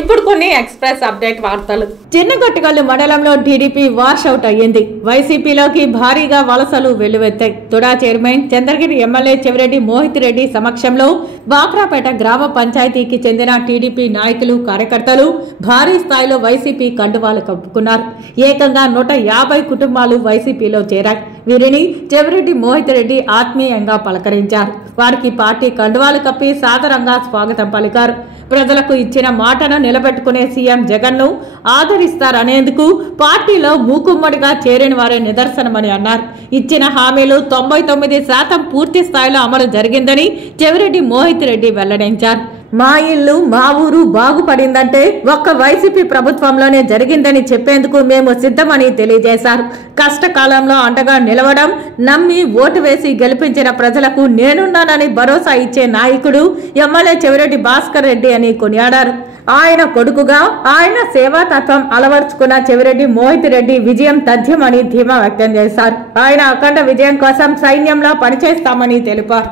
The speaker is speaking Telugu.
ఇప్పుడు కొన్ని ఎక్స్ప్రెస్ అప్డేట్ వార్తలు. చిన్నగొట్టిగల్లు మండలంలో టీడీపీ వాష్ అవుట్ అయ్యింది. వైసీపీలోకి భారీగా వలసలు వెల్లువెత్తాయి. తుడా చైర్మన్ చంద్రగిరి ఎమ్మెల్యే చెవిరెడ్డి మోహిత్ రెడ్డి సమక్షంలో బాక్రాపేట గ్రామ పంచాయతీకి చెందిన టీడీపీ నాయకులు కార్యకర్తలు భారీ స్థాయిలో వైసీపీ కండువాలు కప్పుకున్నారు. ఏకంగా 150 కుటుంబాలు వైసీపీలో చేరాయి. వీరిని చెవిరెడ్డి మోహిత్ రెడ్డి ఆత్మీయంగా పలకరించారు. వారికి పార్టీ కండువాలు కప్పి సాదరంగా స్వాగతం పలికారు. ప్రజలకు ఇచ్చిన మాటను నిలబెట్టుకునే సీఎం జగన్ ను ఆదరిస్తారనేందుకు పార్టీలో మూకుమ్మడిగా చేరిన వారే నిదర్శనమని అన్నారు. ఇచ్చిన హామీలు 99% పూర్తి స్థాయిలో అమలు జరిగిందని చెవిరెడ్డి మోహిత్ రెడ్డి వెల్లడించారు. మా ఇల్లు మా ఊరు బాగుపడిందంటే ఒక్క వైసీపీ ప్రభుత్వంలోనే జరిగిందని చెప్పేందుకు మేము సిద్ధమని తెలియజేశారు. కష్టకాలంలో అండగా నిలవడం, నమ్మి ఓటు వేసి గెలిపించిన ప్రజలకు నేనున్నానని భరోసా ఇచ్చే నాయకుడు ఎమ్మెల్యే చెవిరెడ్డి భాస్కర్ రెడ్డి అని కొనియాడారు. ఆయన కొడుకుగా ఆయన సేవాతత్వం అలవర్చుకున్న చెవిరెడ్డి మోహిత్ రెడ్డి విజయం తథ్యమని ధీమా వ్యక్తం చేశారు. ఆయన అఖండ విజయం కోసం సైన్యంలో పనిచేస్తామని తెలిపారు.